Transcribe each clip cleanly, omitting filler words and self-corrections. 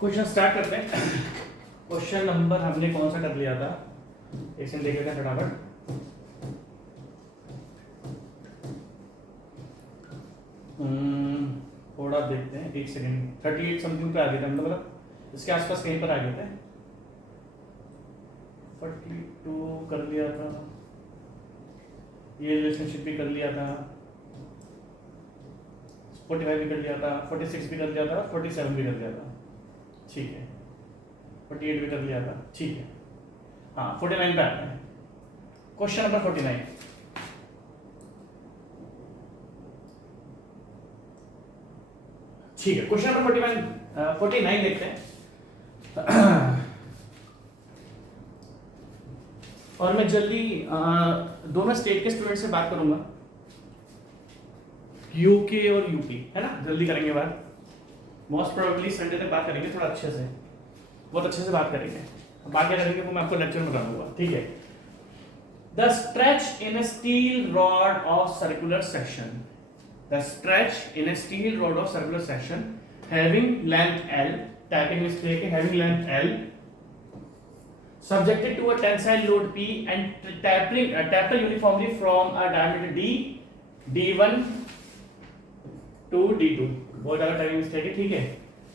Question start करते हैं। Question number हमने कौन सा कर लिया था, एक सेकंड देख लेते हैं फटाफट। थोड़ा देखते हैं, एक सेकंड। 38 समथिंग पे आ गया था, मतलब इसके आसपास कहीं पर आ गए थे। 42 कर लिया था, ये रिलेशनशिप भी कर लिया था, 45 भी कर लिया था, 46 भी कर लिया था, 47 भी कर लिया था, ठीक है। 48 भी कर लिया था, ठीक है। हाँ 49 पे आते हैं। Question number 49। ठीक है, क्वेश्चन नंबर 49 देखते हैं। और मैं जल्दी दोनों स्टेट के स्टूडेंट से बात करूंगा, यूके और यूपी, है ना। जल्दी करेंगे बात, मोस्ट प्रोबेबली संडे तक बात करेंगे, थोड़ा अच्छे से, बहुत अच्छे से बात करेंगे। बाकी करेंगे वो मैं आपको लेक्चर में बताऊंगा, ठीक है। The stretch in a steel rod of circular section, the stretch in a steel rod of circular section having length L, typing mistake है, having length L, subjected to a tensile load P and taper uniformly from a diameter D, D1 to D2, बहुत ज्यादा typing mistake है, ठीक है।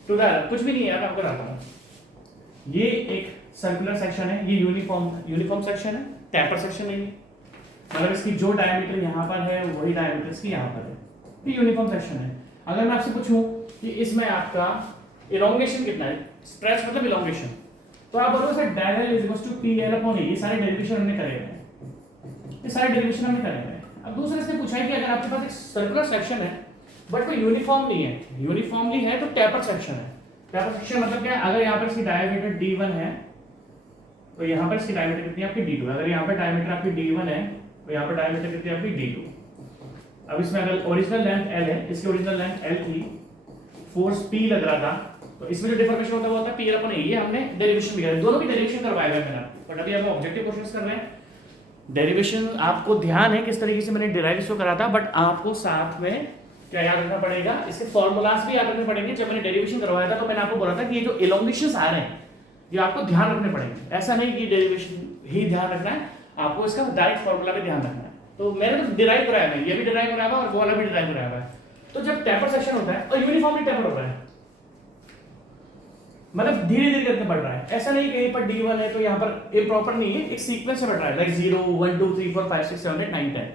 To the, कुछ भी नहीं है, मैं आपको बताता हूँ। ये एक सर्कुलर सेक्शन है, ये यूनिफॉर्म सेक्शन है, टैपर सेक्शन नहीं है। मतलब इसकी जो डायमीटर यहाँ पर है वही डायमीटर इसकी यहाँ पर है, ये यूनिफॉर्म सेक्शन है। अगर मैं आपसे पूछूं कि इसमें आपका इलोंगेशन कितना है, स्ट्रेच मतलब इलोंगेशन, तो आप बोलोगे sir dial is equals to PL upon A, ये सारे डेरिवेशन हमने करे हैं, ये सारे डेरिवेशन हमने करे हैं। अब दूसरे से पूछा है कि अगर आपके पास एक सर्कुलर सेक्शन है बट वो यूनिफॉर्म नहीं है, यूनिफॉर्मली है तो टैपर सेक्शन है। टैपर सेक्शन मतलब क्या है, अगर यहाँ पर इसकी डायमीटर D1 है तो यहाँ पर इसकी डायमीटर कितनी है आपकी D2, अगर यहाँ पर डायमीटर आपकी D1 है तो यहाँ पर डायमीटर कितनी है आपकी D2। अब इसमें अगर ओरिजिनल लेंथ L है, इसकी ओरिजिनल लेंथ L थी, फोर्स P लग रहा था, तो इसमें जो डिफॉर्मेशन होता है वो होता है PL अपॉन A। ये हमने डेरिवेशन भी किया, दोनों की डेरिवेशन करवाया है मैंने, बट अभी हम ऑब्जेक्टिव क्वेश्चंस कर रहे हैं। डेरिवेशन आपको ध्यान है किस तरीके से मैंने डिराइव इसको करा था, बट आपको साथ में क्या याद रखना पड़ेगा, इसके फॉर्मूलाज भी याद रखने पड़ेंगे। जब मैंने डेरिवेशन करवाया था तो मैंने आपको बोला था कि ये जो इलोंगेशंस आ रहे हैं ये आपको ध्यान रखने पड़ेंगे, ऐसा नहीं कि डेरिवेशन ही ध्यान रखना है, आपको इसका डायरेक्ट फॉर्मूला भी ध्यान रखना है। तो मैंने तो डिराइव कराया है, ये भी डिराइव कराया हुआ और वो वाला भी डिराइव कराया हुआ है। तो जब टैपर सेक्शन होता है और यूनिफॉर्मली टैपर होता है, मतलब धीरे धीरे करके बढ़ रहा है, ऐसा नहीं कि यहीं पर D1 है तो यहाँ पर इम्प्रॉपर नहीं है, एक सीक्वेंस से बढ़ रहा है, लाइक 0 1 2 3 4 5 6 7 8 9 10,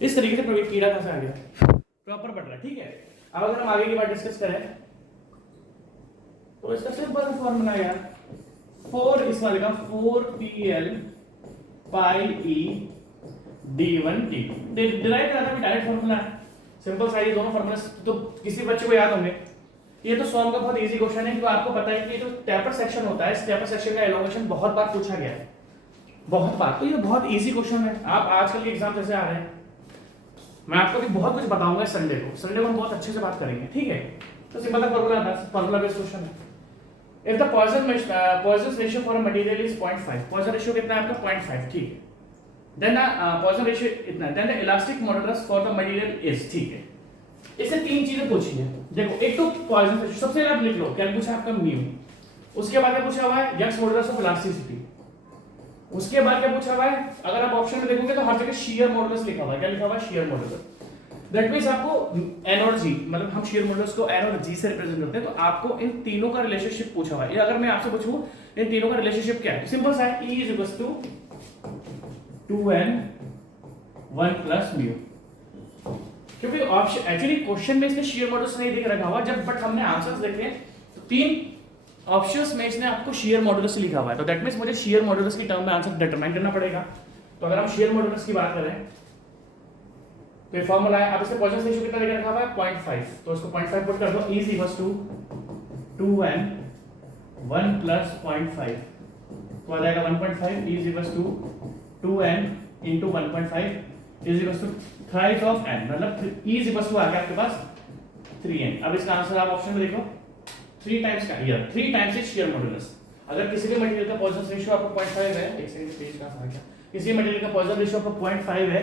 इस तरीके से प्रोजेक्ट कीड़ा कहाँ से आ गया, प्रॉपर बढ़ रहा है, ठीक है। अब अगर हम आगे की बात डिस्कस करें तो इसका सिंपल फॉर्मूला है यार, 4 इसका लिखा 4PL पाई E D1 D2, डिराइव करा था कि डायरेक्ट फॉर्मूला है, सिंपल सा। ये दोनों फॉर्मूला तो किसी बच्चे को याद होंगे। ये तो सॉल्व का बहुत इजी क्वेश्चन है, क्योंकि आपको पता है कि ये जो टैपर सेक्शन होता है, इस टैपर सेक्शन का एलोंगेशन बहुत बार पूछा गया है, बहुत बार। तो ये बहुत इजी क्वेश्चन है। आप आजकल के एग्जाम जैसे आ रहे हैं, मैं आपको भी बहुत कुछ बताऊंगा संडे को हम बहुत अच्छे से बात करेंगे, ठीक है। तो सिंपल फॉर्मूला बेस्ड क्वेश्चन है। If the Poisson ratio for a material is 0.5, Poisson ratio कितना है आपका 0.5, ठीक है। देन पॉइसन रेशियो इतना, then the elastic modulus for the material is, ठीक है। इससे तीन चीजें पूछी है, देखो। एक तो पॉइसन रेशियो, सबसे पहले आप लिख लो क्या पूछा है आपका म्यू, उसके बाद क्या पूछा हुआ है यंग्स मॉडुलस ऑफ इलास्टिसिटी, उसके बाद क्या पूछा हुआ है, अगर आप ऑप्शन में देखोगे तो हर जगह शियर मॉडुलस लिखा हुआ है, क्या लिखा हुआ है शियर मॉडुलस। दैट मींस आपको एन और जी, मतलब हम शियर मॉडुलस को एन और जी से रिप्रेजेंट करते हैं, तो आपको इन तीनों का रिलेशनशिप पूछा हुआ है। अगर मैं आपसे पूछूं इन तीनों का रिलेशनशिप क्या है, सिंपल सा है, E is to 2n 1 plus mu, क्योंकि ऑप्शन एक्चुअली क्वेश्चन में इसने शियर मॉडुलस नहीं दिख रखा हुआ, जब बट हमने आंसर्स देखे तो तीन ऑप्शंस में इसने आपको शियर मॉडुलस लिखा हुआ है, तो दैट मींस मुझे शियर मॉडुलस की टर्म में आंसर डिटरमाइन करना पड़ेगा। तो अगर हम शियर मॉडुलस की बात करें तो ये फॉर्मूला है, अब इससे पॉइसन रेशियो कितना लिखा रखा हुआ है 0.5, तो इसको 0.5 पुट कर दो, E is equal to 2n 1 plus 0.5, तो आ जाएगा 1.5, E is equal to 2n into 1.5 is equal to thrice of n, मतलब E इज इक्वल टू आ गया आपके पास 3n। अब इसका आंसर आप ऑप्शन में देखो 3 टाइम्स का, यार 3 टाइम्स इज शियर मॉडुलस। अगर किसी भी मटेरियल का पॉइसन रेशियो आपको 0.5 है, एक सेकंड पेज का आ गया, किसी मटेरियल का पॉइसन रेशियो आपको 0.5 है,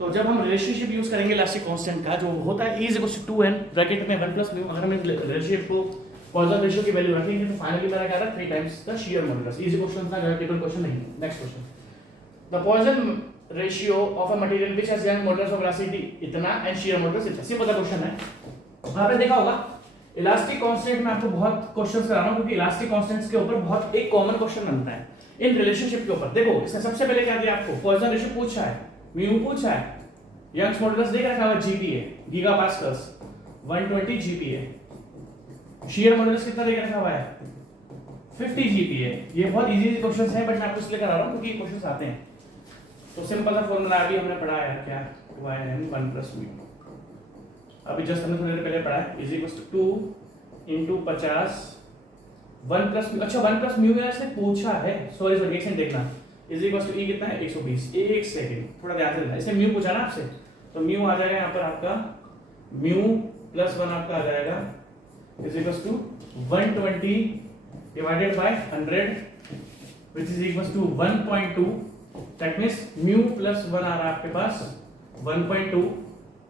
तो जब हम रिलेशनशिप यूज करेंगे इलास्टिक कांस्टेंट का, जो होता है E is equal to 2n bracket में 1 प्लस म्यू, अगर हम रिलेशनशिप को पॉइजन रेशियो की वैल्यू रखेंगे तो फाइनली मेरा क्या था 3 times the shear modulus. Easy question था, टेबल क्वेश्चन नहीं। Next question, the Poisson ratio of a material which has young modulus of velocity इतना एंड शियर मॉडुलस इतना। सिंपल सा क्वेश्चन है। आपने देखा होगा इलास्टिक कांस्टेंट में आपको बहुत क्वेश्चंस करा रहा हूं क्योंकि इलास्टिक कांस्टेंट्स के ऊपर बहुत एक कॉमन क्वेश्चन बनता है इन रिलेशनशिप के ऊपर। देखो इसने सबसे पहले क्या दिया आपको, पॉइजन रेशियो पूछा है, म्यू पूछा है, यंग्स मॉडुलस देख रखा है जीपीए गीगापास्कल्स 120 जीपीए, शियर मॉडुलस कितना देख रखा हुआ है 50 जीपीए। ये बहुत इजी क्वेश्चंस हैं बट मैं आपको इसलिए करा रहा हूं क्योंकि क्वेश्चंस आते हैं। तो सिंपल सा फॉर्मूला अभी हमने पढ़ा है क्या, yn 1 + v, अभी जस्ट हमने थोड़ी देर पहले पढ़ा है, इज इक्वल टू 2 × 50 1 + अच्छा 1 + म्यू इसने पूछा है, सॉरी एक सेकंड देखना, इज इक्वल टू e कितना है 120। एक सेकंड थोड़ा ध्यान से देखना, इसने म्यू पूछा ना आपसे, तो म्यू आ जाएगा यहाँ पर आपका म्यू + 1 आपका आ जाएगा is equal to 120 divided by 100 which is equal to 1.2। That means mu + 1 आ रहा है आपके पास 1.2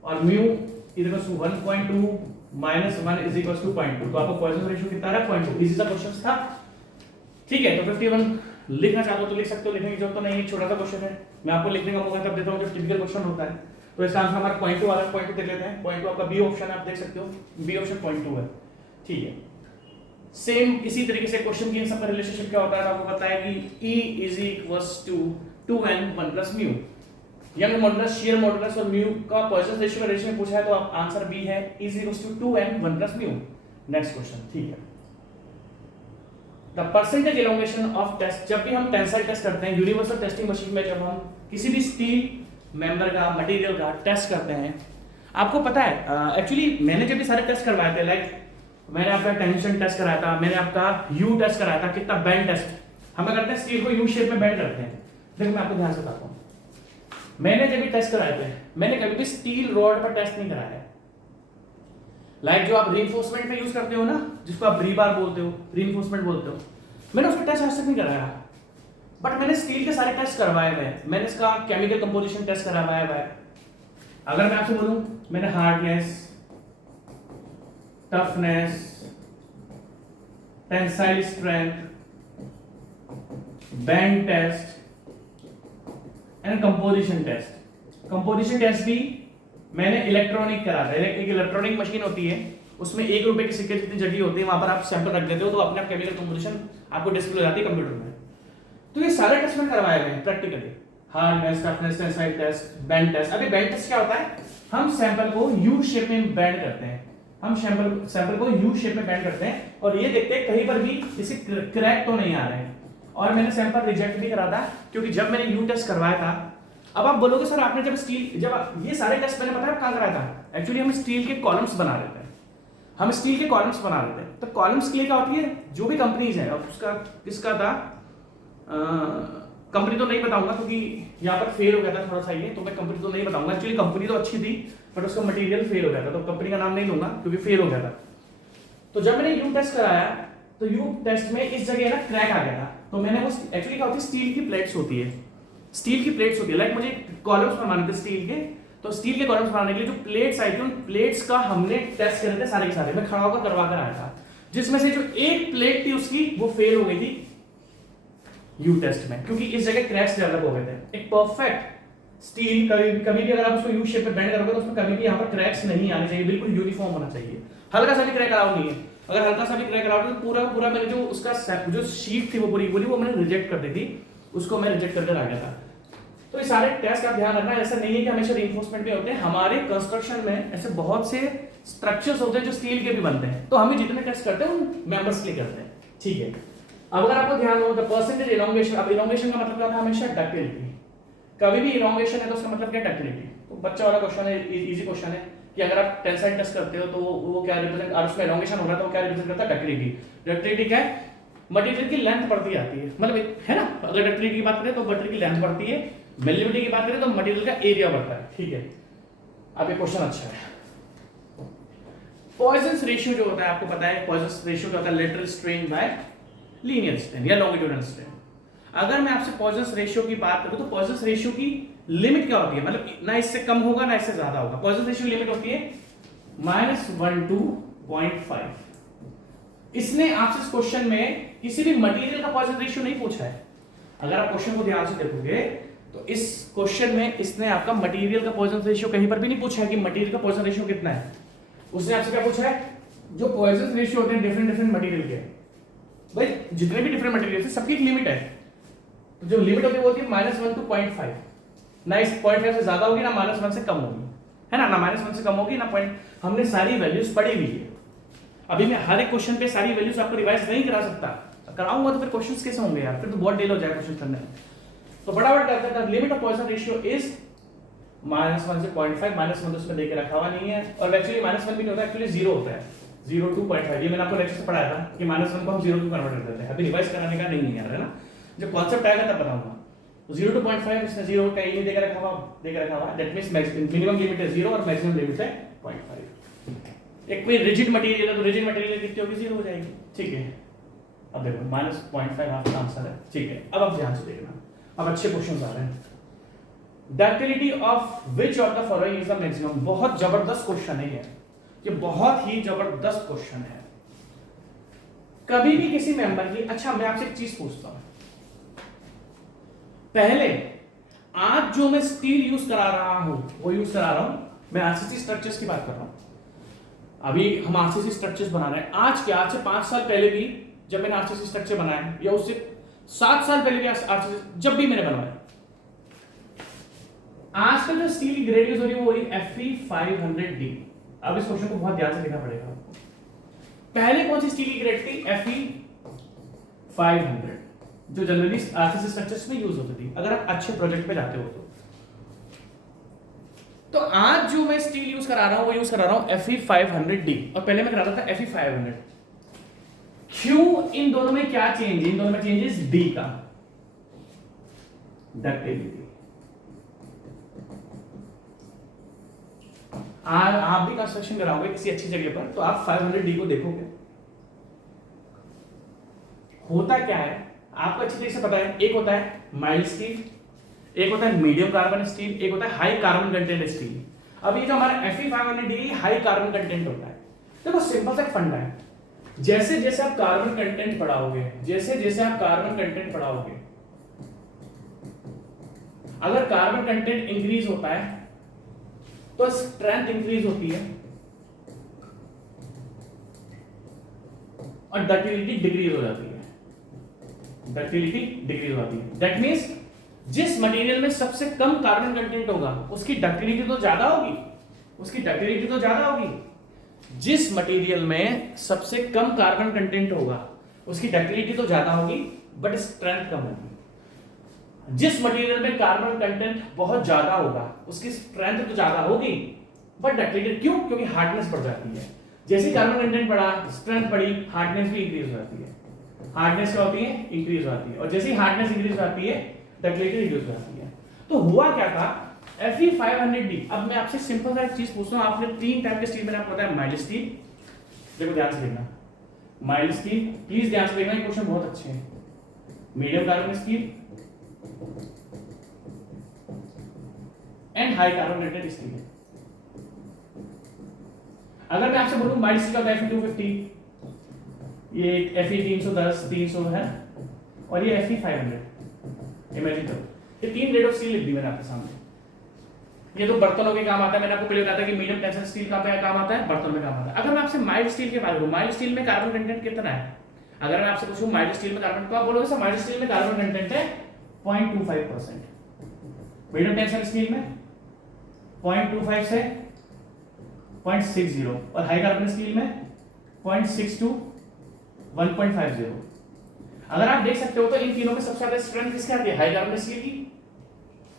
और mu is equal to 1.2 - 1 is equal to 0.2। तो आपको पॉइसन रेशियो कितना आ रहा है 0.2। इजी सा क्वेश्चन था, ठीक है। तो 51 लिखना चाहते हो तो लिख सकते हो, लिखने की जरूरत तो नहीं है, छोटा सा क्वेश्चन है, मैं आपको लिखने का मौका तब देता हूं जब टिपिकल क्वेश्चन होता है। तो इसका आंसर हमारा 0.2 आ रहा है, 0.2 देख लेते हैं। 0.2 आपका बी ऑप्शन है, आप देख सकते हो बी ऑप्शन 0.2 है, ठीक है। सेम इसी तरीके से क्वेश्चन की इन सब का रिलेशनशिप क्या होता है, आपको पता है कि E is equals to 2n 1 + mu, Young modulus shear modulus और म्यू का पॉइसन रेशियो का रेशियो में पूछा है, तो आप आंसर बी है is equals to 2n 1 + mu. Next question, ठीक है। The percentage elongation of test, जब भी हम टेंसाइल टेस्ट करते हैं यूनिवर्सल टेस्टिंग मशीन में, जब हम किसी भी स्टील मेंबर का मटेरियल का टेस्ट करते हैं, आपको पता है एक्चुअली मैंने जब भी सारे टेस्ट करवाए थे, लाइक मैंने आपका टेंशन टेस्ट कराया था, मैंने आपका यू टेस्ट कराया था, कितना बेंड टेस्ट हमें करते हैं, स्टील को यू शेप में बेंड करते हैं। देखो मैं आपको ध्यान से बताता हूं, मैंने जब भी टेस्ट कराए थे मैंने कभी भी स्टील रॉड पर टेस्ट नहीं कराया है। लाइक जो आप रीइंफोर्समेंट में यूज करते हो ना, जिसको आप रीबार बोलते हो, रीइंफोर्समेंट बोलते हो, मैंने उसका टेस्ट आज तक नहीं कराया, बट मैंने स्टील के सारे टेस्ट करवाए हुए हैं। मैंने इसका केमिकल कंपोजिशन टेस्ट करवाया हुआ है। अगर मैं आपसे बोलूं मैंने hardness, toughness, tensile strength, bend test and composition test. Composition test भी मैंने इलेक्ट्रॉनिक करा था। एक इलेक्ट्रॉनिक मशीन होती है, उसमें 1 रुपए के सिक्के जितनी जगह होती है, वहां पर आप सैंपल रख देते हो तो अपने आप केमिकल कंपोजिशन आपको डिस्प्ले हो जाती है कंप्यूटर में। तो ये सारे टेस्ट में करवाए गए हैं practically, hardness, toughness, tensile test, bend test. अभी बेंड टेस्ट क्या होता है, हम सैंपल को यू शेप में बेंड करते हैं, हम सैंपल को यू शेप में बेंड करते हैं और ये देखते हैं कहीं पर भी इसे क्रैक तो नहीं आ रहे हैं। और मैंने सैंपल रिजेक्ट भी करा था क्योंकि जब मैंने यू टेस्ट करवाया था, अब आप बोलोगे सर आपने जब स्टील, जब ये सारे टेस्ट मैंने बताया कहां कराया था, एक्चुअली हम स्टील के कॉलम्स बना रहे थे, हम स्टील के कॉलम्स बना रहे थे। तो कॉलम्स के लिए क्या होती है, जो भी कंपनीज है, अब उसका किसका था कंपनी तो नहीं बताऊंगा क्योंकि यहाँ पर फेल हो गया था थोड़ा सा ये, तो मैं कंपनी तो नहीं बताऊंगा। एक्चुअली कंपनी तो अच्छी थी बट उसका मटेरियल फेल हो गया था, तो कंपनी का नाम नहीं लूंगा क्योंकि फेल हो गया था। तो जब मैंने यू टेस्ट कराया तो यू टेस्ट में इस जगह ना क्रैक आ गया था, तो मैंने वो एक्चुअली क्या होती है, स्टील की प्लेट्स होती है, स्टील की प्लेट्स होती है, लाइक मुझे कॉलम्स बनवाने थे स्टील के, तो स्टील के कॉलम्स बनाने के लिए जो प्लेट्स आई थी उन प्लेट्स का हमने टेस्ट करे थे सारे के सारे, मैं खड़ा होकर करवा कर आया था, जिसमें से जो एक प्लेट थी उसकी वो फेल हो गई थी यू टेस्ट में, क्योंकि इस जगह क्रैक्स डेवलप हो गए थे। एक परफेक्ट स्टील कभी भी अगर आप उसको यू शेप में बेंड करोगे तो उसमें कभी भी यहाँ पर क्रैक्स नहीं आने चाहिए, बिल्कुल यूनिफॉर्म होना चाहिए, हल्का सा भी क्रैक अलाउ नहीं है। अगर हल्का सा भी क्रैक अलाउ तो पूरा मैंने जो उसका जो शीट थी वो पूरी वो मैंने रिजेक्ट कर दी थी, उसको मैं रिजेक्ट करके आ गया था। तो ये सारे टेस्ट का ध्यान रखना, ऐसा नहीं है कि हमेशा रीइंफोर्समेंट में होते हैं, हमारे कंस्ट्रक्शन में ऐसे बहुत से स्ट्रक्चर्स होते हैं जो स्टील के भी बनते हैं, तो हम जितने टेस्ट करते हैं उन मेंबर्स के लिए करते हैं, ठीक है। अब अगर आपको ध्यान हो द परसेंटेज इलोंगेशन, अब इलोंगेशन का मतलब क्या था, हमेशा डक्टिलिटी, कभी भी इलोंगेशन है तो उसका मतलब क्या डक्टिलिटी। तो बच्चा वाला क्वेश्चन है, इजी क्वेश्चन है कि अगर आप टेंसाइल टेस्ट करते हो तो वो क्या रिप्रेजेंट, और उसमें इलोंगेशन हो रहा है तो वो क्या रिप्रेजेंट करता है, डक्टिलिटी। डक्टिलिटी क्या है, मटेरियल की लेंथ बढ़ती जाती है, मतलब है ना, अगर डक्टिलिटी की बात करें तो मटेरियल की लेंथ बढ़ती है, मेलिबिलिटी की बात करें तो मटेरियल का एरिया बढ़ता है, ठीक है। अब ये क्वेश्चन अच्छा है। पॉइजन रेशियो जो होता है आपको पता है, पॉइजन रेशियो क्या होता है, lateral strain bye linear strain या लॉन्गिट्यूडनल स्ट्रेन। अगर मैं आपसे पॉइजन रेशियो की बात करूं तो पॉइजन रेशियो की लिमिट क्या होती है, मतलब ना इससे कम होगा ना इससे ज्यादा होगा। पॉइजन रेशियो लिमिट होती है -1 to 0.5, इसने आपसे इस क्वेश्चन में किसी भी मटेरियल का पॉइजन रेशियो नहीं पूछा है। अगर आप क्वेश्चन को ध्यान से देखोगे तो इस क्वेश्चन में इसने आपका मटेरियल का पॉइजन रेशियो कहीं पर भी नहीं पूछा है कि मटेरियल का पॉइजन रेशियो कितना है। उसने आपसे क्या पूछा है, जो पॉइजन रेशियो होते हैं डिफरेंट डिफरेंट मटेरियल के, भाई जितने भी डिफरेंट मटेरियल है सबकी एक लिमिट है। तो जो लिमिट होती है वो होती है -1 to 0.5, ना इस 0.5 से ज्यादा होगी ना -1 से कम होगी, है ना -1 से कम होगी ना पॉइंट। हमने सारी वैल्यूज पढ़ी हुई है। अभी मैं हर एक क्वेश्चन पे सारी वैल्यूज आपको रिवाइज नहीं करा सकता, कराऊंगा तो फिर क्वेश्चंस कैसे होंगे यार, फिर तो बहुत डिले हो जाएगा क्वेश्चन करने में। तो फटाफट करते हैं, limit of Poisson ratio is -1 से 0.5, -1 तो उसमें देके रखा हुआ नहीं है, और एक्चुअली -1 भी नहीं होता, एक्चुअली 0 होता है, 0 to 0.5। ये मैंने आपको लेक्चर से पढ़ाया था कि -1 को हम 0 to कन्वर्ट कर देते हैं, अभी रिवाइज कराने का नहीं है यार, है ना। जब कॉन्सेप्ट आएगा तब बताऊंगा। 0 to 0.5 इसने 0 कहीं नहीं देकर रखा हुआ, दैट मींस मिनिमम लिमिट है 0 और मैक्सिमम लिमिट है 0.5। एक कोई रिजिड मटेरियल है तो रिजिड मटेरियल कितनी होगी, 0 हो जाएगी, ठीक है। अब देखो -0.5 आपका आंसर है, ठीक है। अब आप ध्यान से देखना, अब अच्छे क्वेश्चंस आ रहे हैं। Ductility of which of the following is the maximum. बहुत जबरदस्त क्वेश्चन है ये बहुत ही जबरदस्त क्वेश्चन है। कभी भी किसी मेंबर की, अच्छा मैं आपसे एक चीज पूछता हूं, पहले आज जो मैं स्टील यूज करा रहा हूं वो यूज करा रहा हूं, मैं आरसीसी स्ट्रक्चर्स की बात कर रहा हूं। अभी हम आरसीसी स्ट्रक्चर्स बना रहे हैं, आज के आज से 5 साल पहले भी जब मैंने आरसीसी स्ट्रक्चर बनाया, या उससे 7 साल पहले भी आरसीसी जब भी मैंने बनवाया, आजकल जो स्टील की ग्रेड यूज हो रही है वो हो रही Fe500D। अब इस क्वेश्चन को बहुत ध्यान से देखना पड़ेगा आपको। पहले कौन सी स्टील की ग्रेड थी, Fe500, जो जनरली आरसीसी स्ट्रक्चर्स में यूज होती थी, अगर आप अच्छे प्रोजेक्ट पे जाते हो तो आज जो मैं स्टील यूज करा रहा हूं वो यूज करा रहा हूं Fe500D, और पहले मैं कराता था Fe500। क्यों, इन दोनों में क्या चेंज है, इन दोनों में चेंजेस डी का, डक्टिलिटी। आप भी कंस्ट्रक्शन कराओगे किसी अच्छी जगह पर तो आप 500D को देखोगे, होता क्या है आपको अच्छी तरीके से पता है। एक होता है माइल्ड स्टील, एक होता है मीडियम कार्बन स्टील, एक होता है हाई कार्बन कंटेंट स्टील। अब ये जो हमारा Fe500D हाई कार्बन कंटेंट होता है। देखो सिंपल सा फंडा है, जैसे जैसे आप कार्बन कंटेंट बढ़ाओगे, जैसे जैसे आप कार्बन कंटेंट बढ़ाओगे, अगर कार्बन कंटेंट इंक्रीज होता है तो स्ट्रेंथ इंक्रीज होती है और डक्टिलिटी डिक्रीज हो जाती है, डक्टिलिटी डिक्रीज हो जाती है। दैट मींस जिस मटेरियल में सबसे कम कार्बन कंटेंट होगा उसकी डक्टिलिटी तो ज्यादा होगी, उसकी डक्टिलिटी तो ज्यादा होगी। जिस मटेरियल में सबसे कम कार्बन कंटेंट होगा उसकी डक्टिलिटी तो ज्यादा होगी बट स्ट्रेंथ कम होगी। जिस मटेरियल में कार्बन कंटेंट बहुत ज्यादा होगा उसकी स्ट्रेंथ तो ज्यादा होगी बट डक्टिलिटी, क्यों, क्योंकि हार्डनेस बढ़ जाती है। जैसे कार्बन कंटेंट बढ़ा, स्ट्रेंथ बढ़ी, हार्डनेस भी इंक्रीज हो जाती है। हार्डनेस क्या होती है, इंक्रीज हो जाती है, और जैसे ही हार्डनेस इंक्रीज हो जाती है डक्टिलिटी रिड्यूस हो जाती है। तो हुआ क्या था, Fe500D। अब मैं आपसे सिंपल सा एक चीज पूछता हूं, आपने 3 टाइप के स्टील मैंने आपको बताया, माइल्ड स्टील, देखो ध्यान से देखना, माइल्ड स्टील, प्लीज ध्यान से देखना, ये क्वेश्चन बहुत अच्छे हैं। Medium carbon steel and high carbon content steel. अगर मैं आपसे बोलूं माइल्ड स्टील का Fe250, ये Fe310, 300 है, और ये Fe500, इमेजिन करो, ये 3 ग्रेड ऑफ स्टील लिख दी मैंने आपके सामने। ये तो बर्तनों के काम आता है, मैंने आपको पहले बताया था कि मीडियम टेंसाइल स्टील का काम आता है, बर्तनों में काम आता है। अगर मैं आपसे माइल्ड स्टील के बारे में, माइल्ड स्टील में कार्बन कंटेंट कितना है, अगर मैं आपसे पूछूं माइल्ड स्टील में कार्बन, तो आप बोलोगे सर माइल्ड स्टील में कार्बन कंटेंट है 0.25%, मीडियम टेंसाइल स्टील में 0.25 से 0.60, और हाई कार्बन स्टील में 0.6 to 1.50। अगर आप देख सकते हो तो इन तीनों में सबसे ज्यादा स्ट्रेंथ किसकी आती है, हाई कार्बन स्टील की।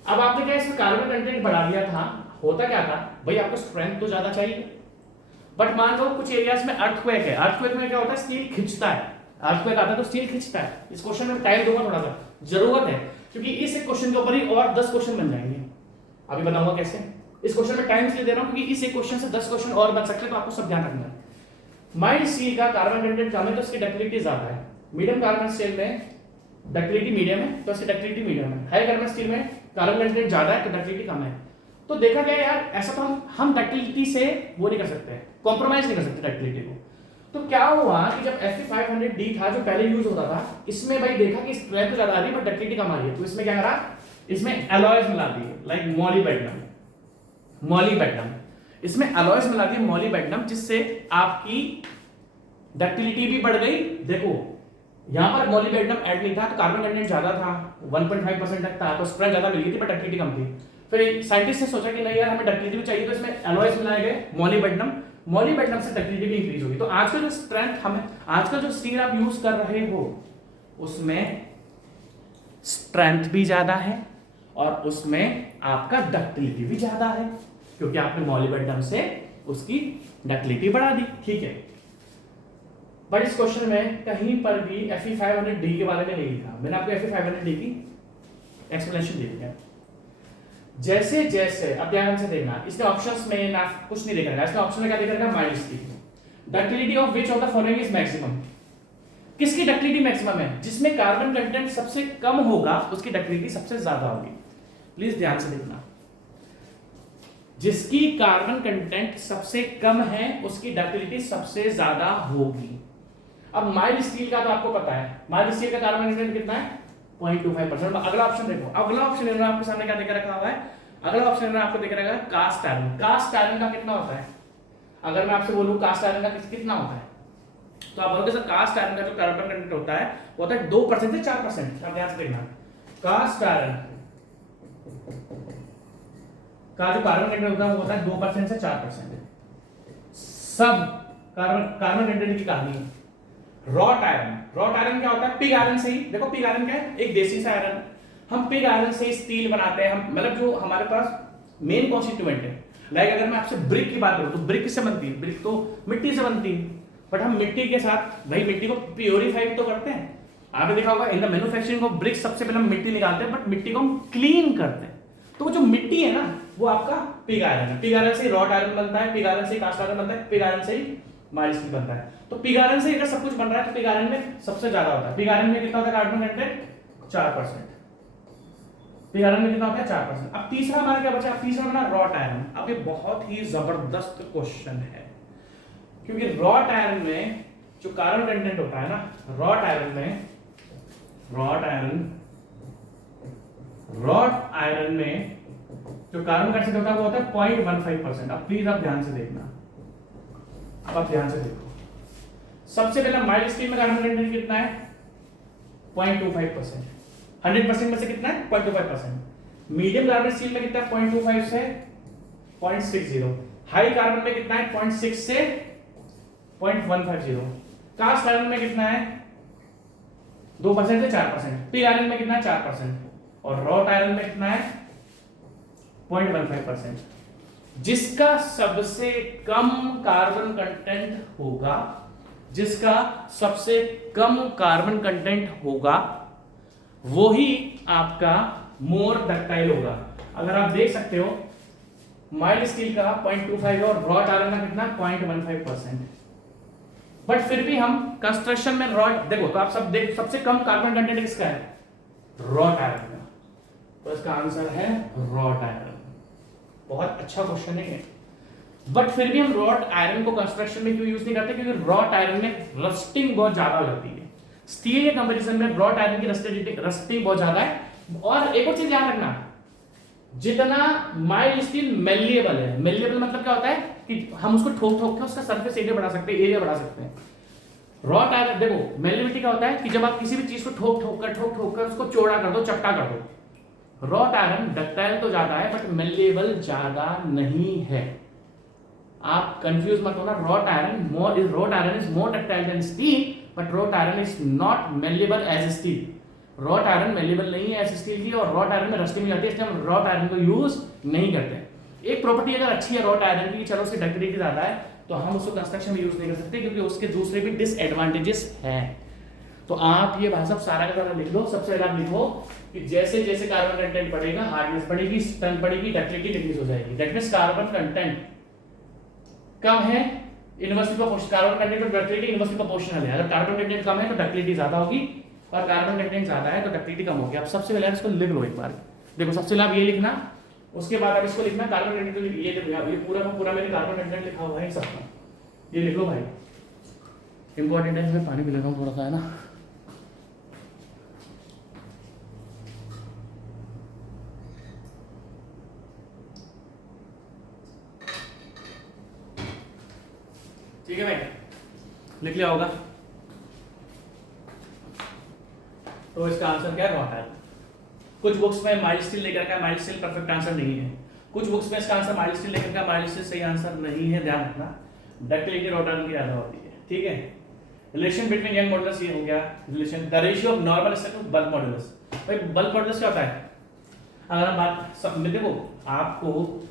अब आपने क्या इसमें कार्बन कंटेंट बढ़ा दिया था, होता क्या था भाई, आपको स्ट्रेंथ तो ज्यादा चाहिए, बट मान लो कुछ एरियाज में अर्थक्वेक है, अर्थक्वेक में क्या होता है, स्टील खिंचता है, अर्थक्वेक आता है तो स्टील खिंचता है। इस क्वेश्चन में टाइम दूंगा थोड़ा सा, जरूरत है, क्योंकि इस क्वेश्चन के ऊपर ही और 10 क्वेश्चन बन जाएंगे। अभी बताऊंगा कैसे। इस क्वेश्चन में टाइम इसलिए दे रहा हूं क्योंकि इस एक क्वेश्चन से 10 क्वेश्चन और बन सकते हैं, तो आपको सब ध्यान रखना है। माइल्ड स्टील का कार्बन कंटेंट कम है तो उसकी डक्टिलिटी ज्यादा है, मीडियम कार्बन स्टील में डक्टिलिटी मीडियम है तो उसकी डक्टिलिटी मीडियम है, हाई कार्बन स्टील में कार्बन कंटेंट ज्यादा है तो डक्टिलिटी कम है। तो देखा गया यार, ऐसा तो हम डक्टिलिटी से वो नहीं कर सकते, कॉम्प्रोमाइज नहीं कर सकते डक्टिलिटी को। तो क्या हुआ कि जब Fe500D था जो पहले यूज होता था, इसमें भाई देखा कि स्ट्रेंथ ज्यादा आ रही है बट डक्टिलिटी कम आ रही है, तो इसमें क्या करा, इसमें एलॉयज मिला दिए, लाइक मॉलीबेडनम, इसमें एलॉयज मिला दिए मॉलीबेडनम, जिससे आपकी डक्टिलिटी भी बढ़ गई। देखो यहां पर मॉलीबेडनम ऐड नहीं था तो कार्बन कंटेंट ज्यादा था, 1.5% तक था, तो स्ट्रेंथ ज्यादा मिल गई थी बट डक्टिलिटी कम थी। फिर साइंटिस्ट ने सोचा कि नहीं यार हमें डक्टिलिटी भी चाहिए, तो इसमें एलॉयज मिलाए गए मॉलीबेडनम से डक्टिलिटी भी इंक्रीज होगी। तो आज का जो स्ट्रेंथ हमें, आज का जो स्टील आप यूज कर रहे हो उसमें स्ट्रेंथ भी ज्यादा है और उसमें आपका डक्टिलिटी भी ज्यादा है, क्योंकि आपने मॉलीबेडनम से उसकी डक्टिलिटी बढ़ा दी। ठीक है, बट इस क्वेश्चन में कहीं पर भी Fe500D के बारे में नहीं लिखा। मैंने आपको Fe500D की एक्सप्लेनेशन दे दिया। जैसे जैसे अब ध्यान से देखना, इसके ऑप्शंस में ना कुछ नहीं देखा, इसके ऑप्शन में क्या देखा रहेगा, mild steel. Ductility of which of the following is maximum, किसकी डक्टिलिटी मैक्सिमम है, जिसमें कार्बन कंटेंट सबसे कम होगा उसकी डक्टिलिटी सबसे ज्यादा होगी। प्लीज ध्यान से देखना, जिसकी कार्बन कंटेंट सबसे कम है उसकी डक्टिलिटी सबसे ज्यादा होगी। अब माइल्ड स्टील का तो आपको पता है, माइल्ड स्टील का कार्बन कंटेंट कितना है, 0.25%। अगला ऑप्शन देखो, अगला ऑप्शन इन्होंने आपके सामने क्या देकर रखा हुआ है, अगला ऑप्शन इन्होंने आपको देकर रखा है कास्ट आयरन। कास्ट आयरन का कितना होता है, अगर मैं आपसे बोलूं कास्ट आयरन का कितना होता है, तो आप बोलोगे सर कास्ट आयरन का जो कार्बन कंटेंट होता है वो होता है 2% से 4%। आप ध्यान से देखना, कास्ट आयरन का जो कार्बन कंटेंट होता है वो होता है 2% से 4%। सब कार्बन कंटेंट की कहानी है। रॉट आयरन क्या होता है, पिग आयरन से ही, देखो पिग आयरन क्या है, एक देसी सा आयरन, हम पिग आयरन से स्टील बनाते हैं, हम मतलब जो हमारे पास मेन कॉन्स्टिट्यूएंट है। लाइक अगर मैं आपसे ब्रिक की बात करूं तो ब्रिक किससे बनती है, ब्रिक तो मिट्टी से बनती है, बट हम मिट्टी के साथ भाई मिट्टी को प्योरीफाइड तो करते हैं। आपने देखा होगा in the manufacturing of brick सबसे पहले हम मिट्टी निकालते हैं, बट मिट्टी को हम क्लीन करते हैं। तो वो जो मिट्टी है ना वो आपका पिग आयरन है। पिग आयरन से रॉट आयरन बनता है, पिग आयरन से कास्ट आयरन बनता है, पिग आयरन से ही माइल्ड स्टील बनता है। तो पिग आयरन से अगर सब कुछ बन रहा है तो पिग आयरन में सबसे ज्यादा होता है। पिग आयरन में कितना होता है कार्बन कंटेंट, 4%। पिग आयरन में कितना होता है, 4%। अब तीसरा हमारा क्या बचा, तीसरा बना रॉट आयरन। अब ये बहुत ही जबरदस्त क्वेश्चन है, क्योंकि रॉट आयरन में जो कार्बन कंटेंट होता है ना, रॉट आयरन में जो कार्बन कंटेंट होता है वो होता है 0.15%। अब प्लीज आप ध्यान से देखना, अब आप ध्यान से देखो, सबसे पहला माइल्ड स्टील में कार्बन कंटेंट कितना है, 0.25%। 100% में से कितना है, 0.25%। मीडियम कार्बन स्टील में कितना है, 0.25 से 0.60। हाई कार्बन में कितना है, 0.6 से 0.150। कास्ट आयरन में कितना है, 2% से 4%। पिग आयरन में कितना है, 4%। और रॉट आयरन में कितना है, 0.15%। जिसका सबसे कम कार्बन कंटेंट होगा, जिसका सबसे कम कार्बन कंटेंट होगा वो ही आपका मोर डक्टाइल होगा। अगर आप देख सकते हो माइल्ड स्टील का 0.25 और रॉट आयरन का कितना 0.15%। बट फिर भी हम कंस्ट्रक्शन में रॉट देखो तो आप सब देख, सबसे कम कार्बन कंटेंट किसका है, रॉट आयरन का। तो इसका आंसर है रॉट आयरन। बहुत अच्छा क्वेश्चन है, बट फिर भी हम रॉट आयरन को कंस्ट्रक्शन में क्यों यूज नहीं करते, क्योंकि रॉट आयरन में रस्टिंग बहुत ज्यादा हो जाती है। स्टील के कंपैरिजन में रॉट आयरन की रस्टिंग बहुत ज्यादा है। और एक और चीज ध्यान रखना, जितना माइल्ड स्टील मेलिएबल है, मेलिएबल मतलब क्या होता है कि हम उसको ठोक ठोक के उसका सरफेस एरिया बढ़ा सकते हैं, एरिया बढ़ा सकते हैं। रॉट आयरन देखो मेलिएबिलिटी क्या होता है कि जब आप किसी भी चीज को ठोक ठोक कर उसको चौड़ा कर दो, चपटा कर दो। रॉट आयरन डक्टाइल तो ज्यादा है बट मेलिएबल ज्यादा नहीं है। आप कंफ्यूज मत होना, wrought iron is more ductile than steel but wrought iron is not malleable as steel. Wrought iron malleable नहीं है एज स्टील की, और रॉट आयरन में रस्टिंग हो जाती है, इसलिए हम रॉट आयरन को यूज नहीं करते। एक प्रॉपर्टी अगर अच्छी है रॉट आयरन की, चलो उसकी डक्टिलिटी ज्यादा है, तो हम उसको कंस्ट्रक्शन में यूज नहीं कर सकते क्योंकि उसके दूसरे भी डिसएडवांटेजेस हैं। तो आप ये भाई साहब सारा का सारा लिख लो। सबसे पहले आप लिखो कि जैसे जैसे कार्बन कंटेंट बढ़ेगा हार्डनेस बढ़ेगी, स्ट्रेंथ बढ़ेगी, डक्टिलिटी डिक्रीज हो जाएगी। दैट मींस कार्बन कंटेंट कम है, इनवर्सली प्रोपोर्शनल, कार्बन कंटेंट और डक्टिलिटी इनवर्सली प्रोपोर्शनल है। अगर कार्बन कंटेंट कम है तो डक्टिलिटी ज्यादा होगी, और कार्बन कंटेंट ज्यादा है तो डक्टिलिटी कम होगी। आप सबसे पहले इसको लिख लो एक बार। देखो सबसे पहले आप ये लिखना, उसके बाद आप इसको लिखना कार्बन कंटेंट, ये पूरा का पूरा मैंने कार्बन कंटेंट लिखा हुआ है सबका, ये लिख लो भाई। इंपॉर्टेंट है, मैं पानी पी लेता हूँ थोड़ा सा, है ना। ठीक है भाई, लिख लिया होगा। तो इसका आंसर क्या है? कुछ बुक्स में माइल्ड स्टील लेकर का, माइल्ड स्टील परफेक्ट आंसर नहीं है। कुछ बुक्स में इसका आंसर माइल्ड स्टील लेकर का, माइल्ड स्टील सही आंसर नहीं है, ध्यान रखना। डक्टिलिटी रोटर की ज्यादा होती है, ठीक है। रिलेशन बिटवीन यंग मॉडुलस ये हो गया, relation the ratio of normal strength to bulk modulus. भाई बल्क मॉडुलस क्या होता है? अगर हम बात सब में देखो आपको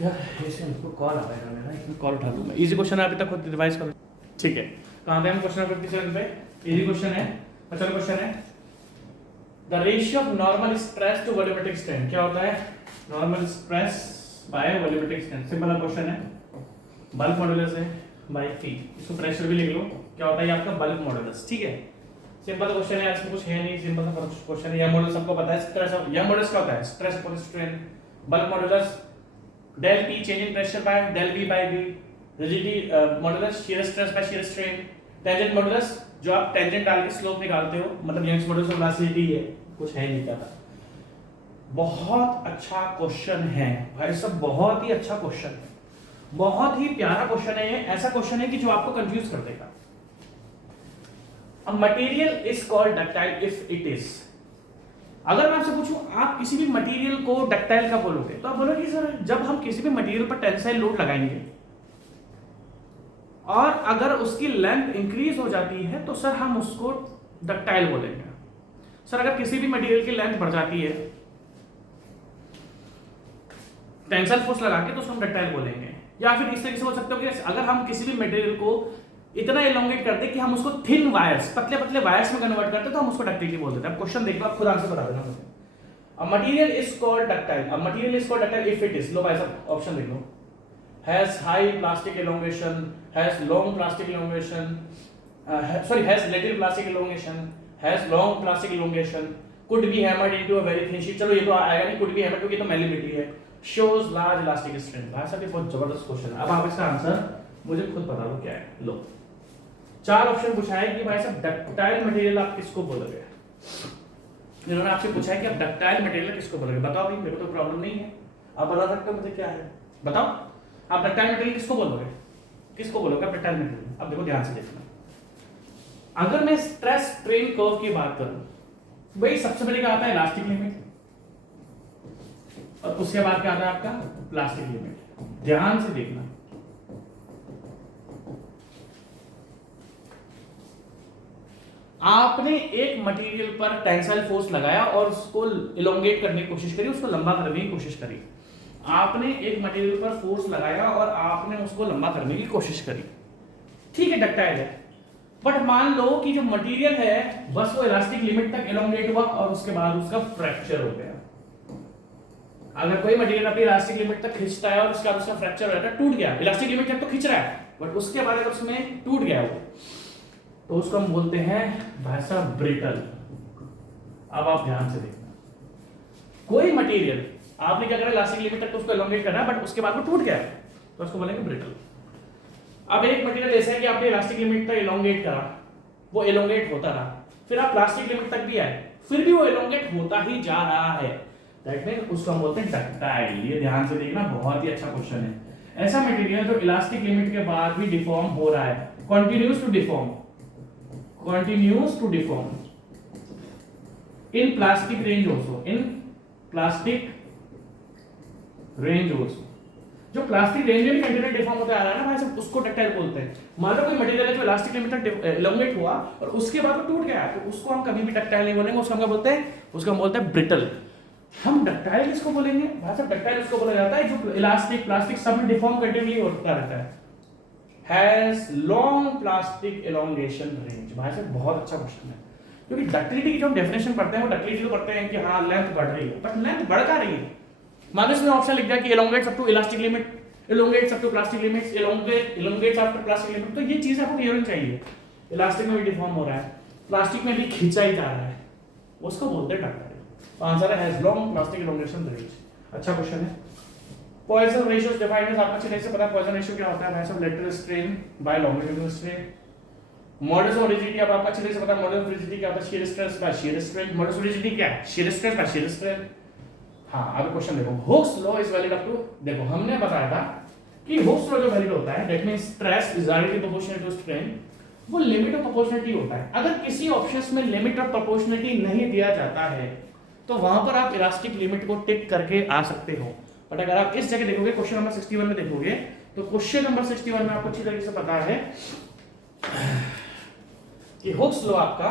यार, ऐसे हमको कॉल आ रहा है मेरा, इसमें कॉल उठा लूं मैं। इजी क्वेश्चन है, अभी तक खुद रिवाइज करो, ठीक है। कहां पे हम क्वेश्चन नंबर 57 पे, इजी क्वेश्चन है। अच्छा क्वेश्चन है, the ratio of normal stress to volumetric strain क्या होता है? Normal stress by volumetric strain. Simple question है, बल्क मॉडुलस है बाय टी। इसको प्रेशर भी लिख लो, क्या होता है ये आपका बल्क मॉडुलस, ठीक है। सिंपल क्वेश्चन है, इसमें कुछ है नहीं, सिंपल सा क्वेश्चन है। यह मॉडुलस सबको पता है, स्ट्रेस ऑफ यह मॉडुलस क्या होता है? Stress upon strain. Bulk modulus del P change in pressure by del V by V, rigidity modulus shear stress by shear strain, tangent modulus जो आप टेंजेंट डाल के स्लोप निकालते हो, मतलब यंग्स मॉडुलस ऑफ वेलोसिटी है, कुछ है नहीं पता। बहुत अच्छा क्वेश्चन है भाई सब, बहुत ही अच्छा क्वेश्चन है, बहुत ही प्यारा क्वेश्चन है ये। ऐसा क्वेश्चन है कि जो आपको कंफ्यूज कर देगा। A material is called ductile if it is, अगर मैं आपसे पूछूं आप किसी भी मटेरियल को डक्टाइल का बोलोगे, तो आप बोलोगे सर जब हम किसी भी मटेरियल पर टेंसाइल लोड लगाएंगे और अगर उसकी लेंथ इंक्रीज हो जाती है तो सर हम उसको डक्टाइल बोलेंगे। सर अगर किसी भी मटेरियल की लेंथ बढ़ जाती है टेंसाइल फोर्स लगा के तो उसको हम डक्टाइल बोलेंगे। या फिर इस तरीके से बोल सकते हो कि अगर हम किसी भी मटेरियल को इतना एलोंगेट करते कि हम उसको थिन वायर्स, पतले पतले वायर्स में कन्वर्ट करते तो हम उसको डक्टिलिटी बोल देते हैं। अब क्वेश्चन देखो, आप खुद आंसर बता देना मुझे। A material is called ductile, a material is called ductile if it is, लो भाई साहब ऑप्शन देख लो, has high plastic elongation, has long plastic elongation, sorry has little plastic elongation, has long plastic elongation, could be hammered into a very thin sheet. चलो ये तो आएगा नहीं, कुड बी हैमर्ड क्योंकि तो मैलिबिलिटी है। Shows large elastic strength. भाई साहब ये बहुत जबरदस्त क्वेश्चन है। अब आप इसका आंसर मुझे खुद बता दो क्या है। लो 4 ऑप्शन पूछा है कि भाई साहब डक्टाइल मटेरियल आप किसको बोलोगे। इन्होंने आपसे पूछा है कि आप डक्टाइल मटेरियल किसको बोलोगे, बताओ भाई, मेरे को तो प्रॉब्लम नहीं है, आप बता सकते हो मुझे क्या है, बताओ आप डक्टाइल मटेरियल किसको बोलोगे, किसको बोलोगे आप डक्टाइल मटेरियल। अब देखो ध्यान से देखना, अगर मैं स्ट्रेस स्ट्रेन कर्व की बात करूं, भाई सबसे पहले क्या आता है? इलास्टिक लिमिट, और उसके बाद क्या आता है आपका? Plastic limit. ध्यान से देखना, आपने एक मटेरियल पर टेंसाइल फोर्स लगाया और उसको इलोंगेट करने की कोशिश करी, उसको लंबा करने की कोशिश करी। आपने एक मटेरियल पर फोर्स लगाया और आपने उसको लंबा करने की कोशिश करी, ठीक है डक्टाइल है। बट मान लो कि जो मटेरियल है बस वो इलास्टिक लिमिट तक इलोंगेट हुआ और उसके बाद उसका फ्रैक्चर हो गया। अगर कोई मटेरियल अपनी इलास्टिक लिमिट तक खींचता है और उसके बाद उसका फ्रैक्चर हो जाता है, टूट गया, इलास्टिक लिमिट तक तो खींच रहा है बट उसके बाद अगर उसमें टूट गया वो, तो उसको हम बोलते हैं भाई साहब ब्रिटल। अब आप ध्यान से देखना, कोई मटेरियल आपने क्या करा, इलास्टिक लिमिट तक तो उसको एलोंगेट करना है बट उसके बाद वो टूट गया तो उसको बोलेंगे ब्रिटल। अब एक मटेरियल ऐसा है कि आपने इलास्टिक लिमिट तक एलोंगेट करा, वो एलोंगेट होता रहा, फिर आप प्लास्टिक लिमिट तक भी आए, फिर भी वो एलोंगेट होता ही जा रहा है, दैट मींस उसको हम बोलते हैं डक्टाइल। ये ध्यान से देखना, बहुत ही अच्छा क्वेश्चन है। ऐसा मटेरियल जो इलास्टिक लिमिट के बाद भी डिफॉर्म हो रहा है, continues to deform, continues to deform in plastic range also, in plastic range also, जो प्लास्टिक रेंज में भी कंटिन्यूस डिफॉर्म होता आ रहा है ना भाई साहब, उसको डक्टाइल बोलते हैं। मान लो कोई मटेरियल है जो इलास्टिक लिमिट तक एलोंगेट हुआ और उसके बाद वो टूट गया, तो उसको हम कभी भी डक्टाइल नहीं बोलेंगे, उसको हम क्या बोलते हैं? उसको हम बोलते हैं ब्रिटल। हम डक्टाइल किसको बोलेंगे भाई साहब? डक्टाइल उसको बोला जाता है जो इलास्टिक प्लास्टिक सब में डिफॉर्म कंटिन्यूअसली होता रहता है, has long plastic elongation range. भाई साहब बहुत अच्छा क्वेश्चन है, क्योंकि डक्टिलिटी की जो हम डेफिनेशन पढ़ते हैं वो डक्टिलिटी तो पढ़ते हैं कि हाँ लेंथ बढ़ रही है, बट लेंथ बढ़ का रही है। मान लो इसमें ऑप्शन लिख दिया कि elongates up to elastic limit, elongates up to plastic limits, elongates after plastic limit, तो ये चीज आपको क्लियर होनी चाहिए। इलास्टिक में भी डिफॉर्म हो रहा है, प्लास्टिक में भी खींचा ही जा रहा है, उसको बोलते हैं डक्टाइल। तो आंसर है has long plastic elongation range. अच्छा क्वेश्चन है। पॉइसन रेशियो डिफाइंड एज, आपको अच्छे से पता है पॉइसन रेशियो क्या होता है भाई साहब? Lateral strain by longitudinal strain. Modulus of rigidity अब आपको अच्छी तरह से पता है, मॉडुलस ऑफ रिजिडिटी क्या होता है, shear stress by shear strength. Modulus of rigidity क्या है, shear stress by shear strength. हाँ अब क्वेश्चन देखो, Hooke's law is valid up to, देखो हमने बताया था कि हुक्स लॉ जो वैलिड होता है that means stress is directly proportional to strain, वो लिमिट ऑफ प्रोपोर्शनलिटी होता है। अगर किसी ऑप्शंस में लिमिट ऑफ प्रोपोर्शनलिटी नहीं दिया जाता है तो वहां पर आप इलास्टिक लिमिट को टिक करके आ सकते हो। बट अगर आप इस जगह देखोगे क्वेश्चन नंबर 61 में देखोगे तो क्वेश्चन नंबर 61 में आपको अच्छी तरीके से पता है कि हुक्स लॉ आपका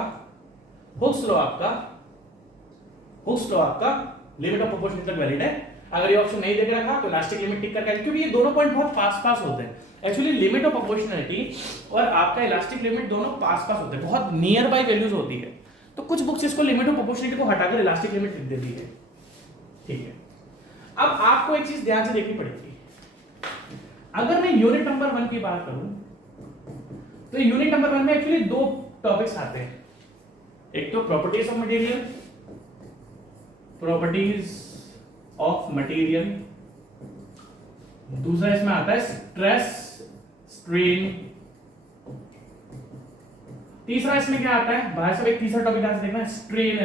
लिमिट ऑफ प्रोपोर्शनलिटी तक वैलिड है। अगर ये ऑप्शन नहीं देके रखा तो इलास्टिक लिमिट टिक करके, क्योंकि ये दोनों पॉइंट बहुत पास होते हैं। एक्चुअली लिमिट ऑफ प्रोपोर्शनलिटी और आपका इलास्टिक लिमिट दोनों पास होते हैं, बहुत नियर बाय वैल्यूज होती है। तो कुछ बुक्स इसको लिमिट ऑफ प्रोपोर्शनलिटी को हटाकर इलास्टिक लिमिट लिख देती है। ठीक है, अब आपको एक चीज ध्यान से देखनी पड़ेगी। अगर मैं यूनिट नंबर 1 की बात करूं तो यूनिट नंबर 1 में एक्चुअली दो टॉपिक्स आते हैं, एक तो प्रॉपर्टीज ऑफ मटेरियल, दूसरा इसमें आता है स्ट्रेस स्ट्रेन, तीसरा इसमें क्या आता है, भाई साहब एक तीसरा टॉपिक ध्यान से देखना, स्ट्रेन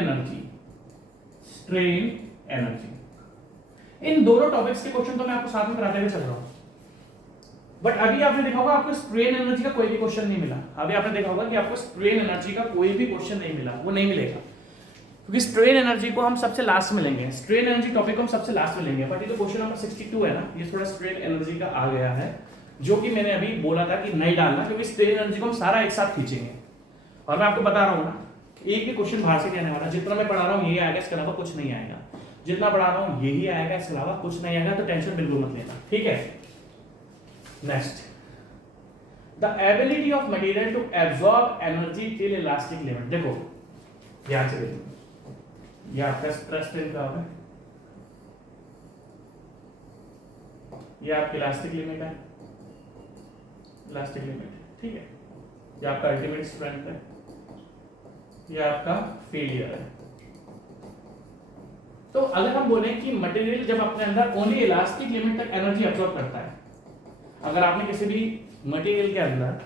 एनर्जी। इन दोनों टॉपिक्स के क्वेश्चन तो मैं आपको साथ में कराते हुए चल रहा हूं, बट अभी आपने देखा होगा आपको स्ट्रेन एनर्जी का कोई भी क्वेश्चन नहीं मिला। अभी आपने देखा होगा कि आपको स्ट्रेन एनर्जी का कोई भी क्वेश्चन नहीं मिला, वो नहीं मिलेगा, क्योंकि स्ट्रेन एनर्जी को हम सबसे लास्ट में लेंगे, स्ट्रेन एनर्जी टॉपिक को हम सबसे लास्ट में लेंगे। बट ये तो क्वेश्चन नंबर 62 है ना, ये थोड़ा स्ट्रेन एनर्जी का आ गया है, जो कि मैंने अभी बोला था कि नहीं डालना, क्योंकि स्ट्रेन एनर्जी को हम सारा एक साथ खींचेंगे। और मैं आपको बता रहा हूँ ना, एक भी क्वेश्चन बाहर से नहीं आने वाला, जितना मैं पढ़ा रहा हूँ यही आएगा, इसके अलावा कुछ नहीं आएगा। जितना पढ़ा रहा हूँ यही आएगा, इसके अलावा कुछ नहीं आएगा, तो टेंशन बिल्कुल मत लेना, ठीक है। Next, the ability of material to absorb energy till elastic limit. देखो ध्यान से देखो, ये आपका स्ट्रेस स्ट्रेन का होगा, ये आपकी इलास्टिक लिमिट है, इलास्टिक लिमिट, ठीक है। ये आपका अल्टीमेट स्ट्रेंथ है, ये आपका फेलियर है। तो अगर हम बोले कि मटेरियल जब अपने अंदर ओनली इलास्टिक लिमिट तक एनर्जी अब्सॉर्ब करता है, अगर आपने किसी भी मटेरियल के अंदर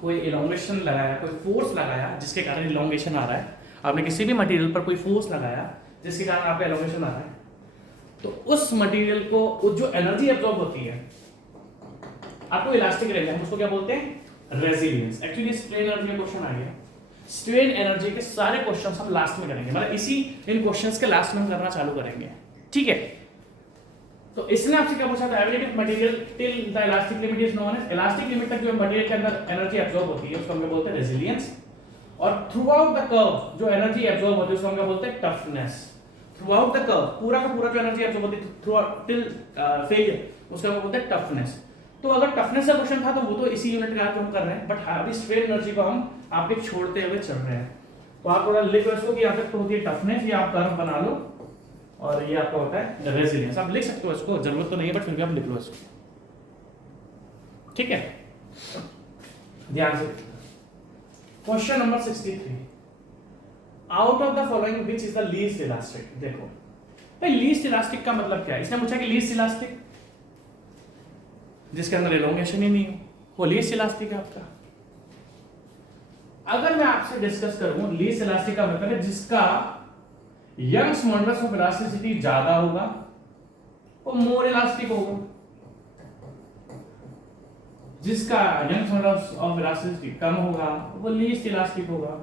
कोई इलोंगेशन लगाया, कोई फोर्स लगाया जिसके कारण इलोंगेशन आ रहा है, आपने किसी भी मटेरियल पर कोई फोर्स लगाया जिसके कारण आपका इलोंगेशन आ रहा है, तो उस मटेरियल को जो एनर्जी अब्सॉर्ब होती है आपको इलास्टिक रहेगा, हम उसको क्या बोलते हैं, रेजिलियंस। एक्चुअली स्ट्रेन एनर्जी का क्वेश्चन आ गया, स्ट्रेन एनर्जी के सारे क्वेश्चंस हम लास्ट में करेंगे, मतलब इन क्वेश्चंस के लास्ट में हम करना चालू करेंगे, ठीक है। तो इसने आपसे क्या पूछा था, ability of material till the elastic limit is known as, elastic limit तक जो मटेरियल के अंदर एनर्जी अब्सॉर्ब होती है उसको हम बोलते हैं रेजिलियंस। और थ्रू आउट द कर्व जो एनर्जी अब्सॉर्ब होती है उसको हम बोलते हैं toughness. Through out the curve पूरा का पूरा जो एनर्जी अब्सॉर्ब होती है थ्रू आउट टिल फेलियर उसको हम बोलते हैं टफनेस। तो अगर टफनेस का क्वेश्चन था तो वो तो इसी यूनिट का हम कर रहे हैं, बट अभी स्ट्रेन एनर्जी को हम आपके छोड़ते हुए चल रहे हैं। तो आप थोड़ा लिख लो इसको कि यहाँ तक तो होती है टफनेस, ये आप कर्व बना लो, और ये आपका होता है रेजिलियंस। आप लिख सकते हो इसको, जरूरत तो नहीं है बट फिर भी आप लिख लो इसको, ठीक है। ध्यान से question number 63, out of the following which is the least elastic. देखो भाई लीस्ट इलास्टिक का मतलब क्या है, इसने पूछा कि लीस्ट इलास्टिक जिसके अंदर इलोंगेशन ही नहीं हो, वो लीस्ट इलास्टिक है आपका। अगर मैं आपसे डिस्कस करूं लीस्ट इलास्टिक का मतलब है जिसका यंग्स मॉडुलस ऑफ इलास्टिसिटी ज्यादा होगा वो मोर इलास्टिक होगा, जिसका यंग्स मॉडुलस ऑफ इलास्टिसिटी कम होगा वो लीस्ट इलास्टिक होगा।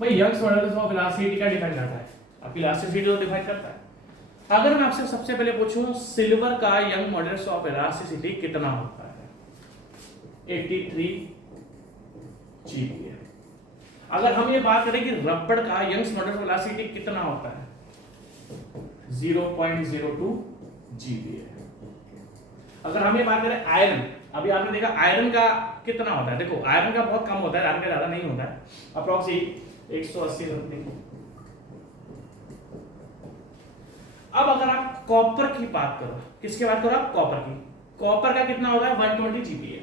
भाई यंग्स मॉडुलस ऑफ इलास्टिसिटी क्या डिफाइन करता है, आपकी इलास्टिसिटी तो डिफाइन करता है। अगर मैं आपसे सबसे पहले पूछूं सिल्वर का यंग मॉडुलस ऑफ इलास्टिसिटी कितना होता है, 83 GPa। अगर हम ये बात करें कि रबड़ का यंग्स मॉडुलस ऑफ इलास्टिसिटी कितना होता है, 0.02 GPa। अगर हम ये बात करें आयरन, अभी आपने देखा आयरन का कितना होता है, देखो आयरन का बहुत कम होता है, आयरन का ज्यादा नहीं होता है, अप्रोक्सीमेट 180 समथिंग। अब अगर आप कॉपर की बात करो, किसकी बात करो आप, कॉपर की, कॉपर का कितना होगा 120 GPa।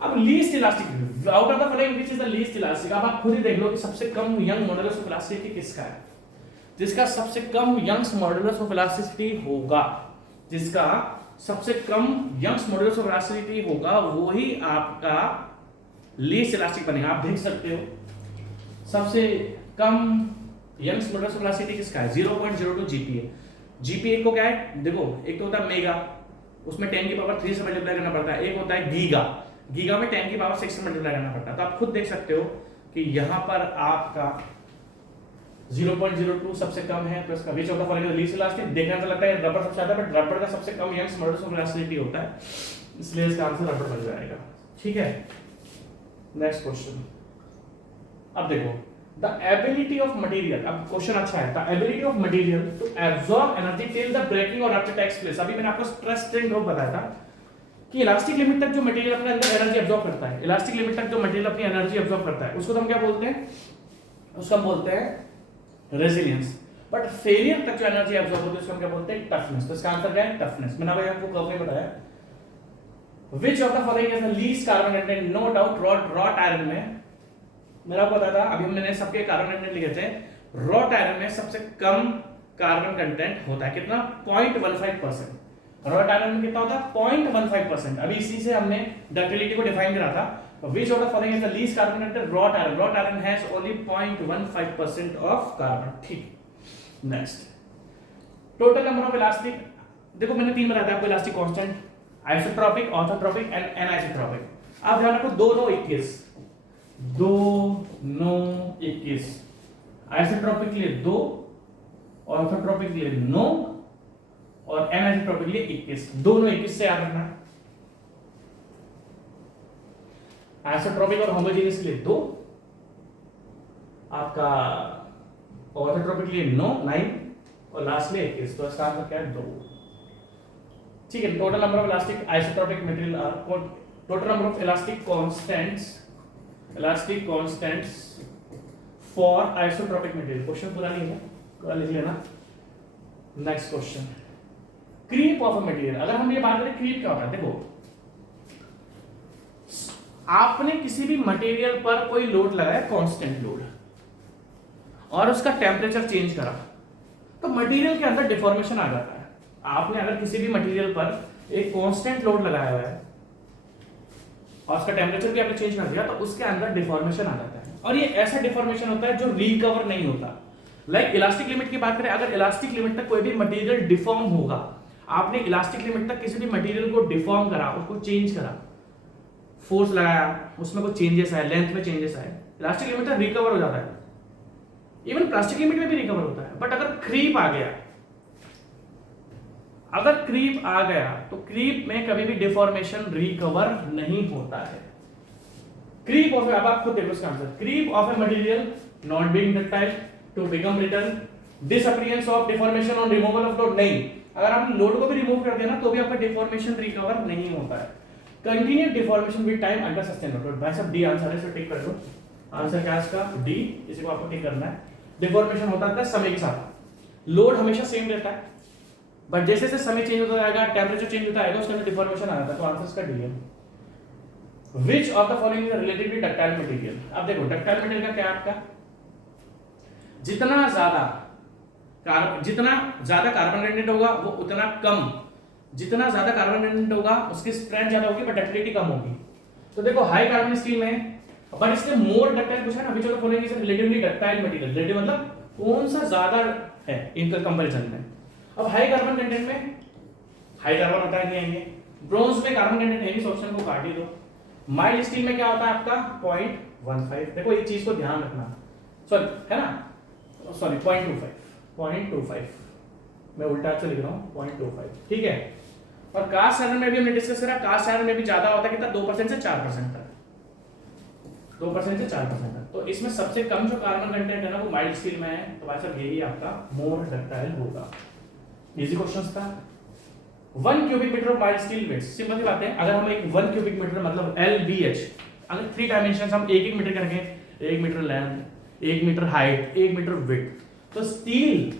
अब least elastic out of the following which is the least elastic, अब आप खुद ही देख लो कि सबसे कम यंग मॉडुलस ऑफ इलास्टिसिटी किसका है, जिसका सबसे कम यंग्स मॉडुलस ऑफ इलास्टिसिटी होगा, जिसका सबसे कम यंग्स मॉडुलस ऑफ इलास्टिसिटी होगा वही आपका लीस्ट इलास्टिक बनेगा। आप देख सकते हो सबसे कम यंग्स मॉडुलस ऑफ इलास्टिसिटी किसका है, 0.02 जीपीए। जीपीए को क्या है, देखो एक तो होता है मेगा, उसमें 10 की पावर 3 से मल्टीप्लाई करना पड़ता है, एक होता है गीगा, गीगा में 10 की पावर 6 से मल्टीप्लाई करना पड़ता है। तो आप खुद देख सकते हो कि यहां पर आपका 0.02 सबसे कम है, तो इसका which of the following is least elastic. देखने से लगता है रबर सबसे ज्यादा, बट रबर का सबसे कम यंग्स मॉडुलस ऑफ इलास्टिसिटी होता है, इसलिए इसका आंसर रबर बन जाएगा। ठीक है, नेक्स्ट क्वेश्चन। अब देखो द एबिलिटी ऑफ मटेरियल, अब क्वेश्चन अच्छा है, the ability of material to absorb energy till the breaking और रप्चर टेक्स प्लेस। अभी मैंने आपको स्ट्रेस स्ट्रेन ड्रॉप बताया था कि इलास्टिक लिमिट तक जो मटेरियल अपने अंदर एनर्जी एब्सॉर्ब करता है, इलास्टिक लिमिट तक जो मटेरियल अपनी एनर्जी एब्सॉर्ब करता है, उसको हम क्या बोलते हैं, उसको हम बोलते हैं रेजिलियंस। बट फेलियर तक जो एनर्जी एब्सॉर्ब होती है उसको हम क्या बोलते हैं, टफनेस। तो इसका आंसर क्या है, टफनेस। मैंने अभी आपको कर्व में बताया which of the following is the least carbon content. No doubt wrought iron में मेरा आपको पता था, अभी हमने सबके कार्बन कंटेंट लिखे थे, रॉट आयरन में सबसे कम कार्बन कंटेंट होता है, कितना, 0.15%। रॉट आयरन में कितना होता है, 0.15%। अभी इसी से हमने डक्टिलिटी को डिफाइन करा था। Which of the following is the least carbon content, wrought iron. Wrought iron has only 0.15% of carbon. ठीक, next total number of elastic. देखो मैंने 3 बताया था आपको, elastic constant, isotropic, orthotropic and anisotropic. आप ध्यान रखो 2 9 21, 2 9 21, आइसोट्रोपिक के लिए 2, ऑर्थोट्रोपिक के लिए 9 और एनाइसोट्रोपिक के लिए 21। 2 9 21 से याद रखना। आइसोट्रोपिक और होमोजेनियस के लिए 2, आपका ऑर्थोट्रोपिक के लिए 9 और लास्ट में 21। तो इसका आंसर क्या है, 2। ठीक है, total number of elastic isotropic material are, total number of elastic constants for isotropic material. Question पूरा नहीं है, पूरा लिख लेना। Next question, creep of a material. अगर हम ये बात करें क्रीप क्या होता है, देखो आपने किसी भी मटेरियल पर कोई लोड लगाया, कांस्टेंट लोड, और उसका टेम्परेचर चेंज करा, तो मटेरियल के अंदर डिफॉर्मेशन आ जाता है। आपने अगर किसी भी मटेरियल पर एक कांस्टेंट लोड लगाया हुआ है और उसका टेम्परेचर भी आपने चेंज कर दिया, तो उसके अंदर डिफॉर्मेशन आ जाता है, और ये ऐसा डिफॉर्मेशन होता है जो रिकवर नहीं होता। लाइक इलास्टिक लिमिट की बात करें, अगर इलास्टिक लिमिट तक कोई भी मटेरियल डिफॉर्म होगा, आपने इलास्टिक लिमिट तक किसी भी मटेरियल को डिफॉर्म करा, उसको चेंज करा, फोर्स लगाया, उसमें कुछ चेंजेस आए, लेंथ में चेंजेस आए, इलास्टिक लिमिट तक रिकवर हो जाता है। इवन प्लास्टिक लिमिट में भी रिकवर होता है। बट अगर क्रीप आ गया, तो क्रीप में कभी भी डिफॉर्मेशन रिकवर नहीं होता है। क्रीप ऑफ, अब आप खुद देखो इसका answer, creep of a material not being ductile to become brittle, disappearance of deformation on removal of load. नहीं, अगर आपने लोड को भी रिमूव कर दिया ना, तो भी आपका डिफॉर्मेशन रिकवर नहीं होता है। Continue deformation with time under sustain load. भाई सब डी आंसर है, इसको टिक कर दो। आंसर क्या है इसका, डी। इसी को आपको टिक करना है। डिफॉर्मेशन होता है समय के साथ, लोड हमेशा सेम रहता है, बट जैसे जैसे समय चेंज होता जाएगा, टेम्परेचर चेंज होता जाएगा, उसके अंदर डिफॉर्मेशन आ जाता है। तो आंसर इसका डी है। Which of the following is a relatively ductile material? अब देखो डक्टाइल मटेरियल का क्या है आपका, जितना ज्यादा कार्बन कंटेंट होगा वो उतना कम, जितना ज्यादा कार्बन कंटेंट होगा उसकी स्ट्रेंथ ज्यादा होगी, बट डक्टिलिटी कम होगी। तो देखो हाई कार्बन स्टील में, बट इसने मोर डक्टाइल पूछा ना, which of the following is a relatively ductile material? Relative मतलब कौन सा ज्यादा है इनका कंपैरिजन में। अब हाई कार्बन कंटेंट में हाई कार्बन हटा दिएंगे, ब्रोंज में कार्बन कंटेंट है नहीं, so ऑप्शन को काट ही दो। माइल्ड स्टील में क्या होता है आपका 0.15। देखो ये चीज को ध्यान रखना, सॉरी है ना, सॉरी 0.25 मैं उल्टा से लिख रहा हूँ 0.25, ठीक है। और कास्ट आयरन में भी हमने डिस्कस करा, कास्ट आयरन में भी ज्यादा होता है, कितना 2% से 4% तक, 2% से 4% तक। तो इसमें सबसे कम जो कार्बन कंटेंट है ना वो माइल्ड स्टील में है, तो भाई साहब यही आपका मोर डक्टाइल होगा। इजी क्वेश्चन था। 1 cubic metre of mild steel weight, simple सी बात है, अगर हम एक 1 क्यूबिक मीटर मतलब LBH, अगर 3 डायमेंशंस हम 1 मीटर का रखें, 1 metre length, 1 metre height, 1 metre width, तो स्टील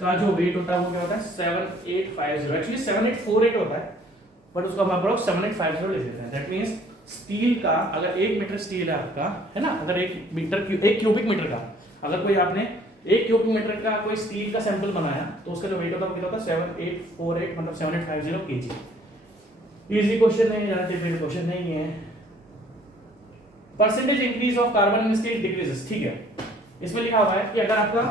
का जो वेट होता है वो क्या होता है 7850, एक्चुअली 7848 होता है, बट उसको हम अप्रोक्स 7850 ले लेते हैं। दैट मींस स्टील का अगर 1 मीटर स्टील है आपका, है ना, अगर 1 क्यूबिक मीटर का अगर कोई आपने एक क्यूबिक मीटर का कोई स्टील का सैंपल बनाया तो उसका जो वेट होता है वो कितना होता है 7848 मतलब 7850 kg। इजी क्वेश्चन है, ज्यादा डिफिकल्ट क्वेश्चन नहीं है। Percentage increase of carbon in steel decreases, ठीक है, इसमें लिखा हुआ है कि अगर आपका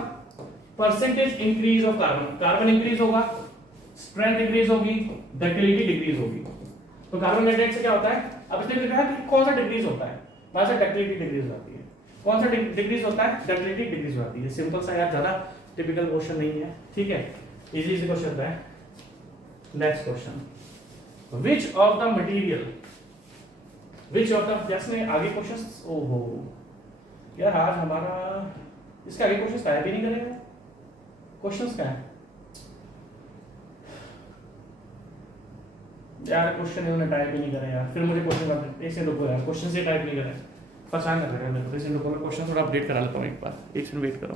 percentage increase of carbon increase होगा, स्ट्रेंथ इंक्रीज होगी, डक्टिलिटी डिक्रीज होगी। तो कार्बन नाइट्रेट से क्या होता है, अब इसने लिखा है कि कौन सा डिक्रीज होता है, वहां से डक्टिलिटी डिक्रीज होती है। कौन सा डिक्रीज होता है, डक्टिलिटी डिक्रीज होती है। सिंपल सा यार, ज्यादा टिपिकल क्वेश्चन नहीं है, ठीक है, इजी इजी क्वेश्चन है। Next question, which of the material, which of the, जैसे आगे क्वेश्चंस, ओहो यार आज हमारा इसके आगे क्वेश्चंस टाइप ही नहीं करेगा, क्वेश्चंस क्या है यार, क्वेश्चन इन्होंने टाइप ही नहीं करा यार, फिर मुझे क्वेश्चन करते एक सेकंड रुको यार, क्वेश्चन से टाइप नहीं करा, परेशान कर रहा है मेरे को। एक सेकंड रुको, मैं क्वेश्चन थोड़ा अपडेट करा लेता हूँ एक बार, एक सेकंड वेट करो।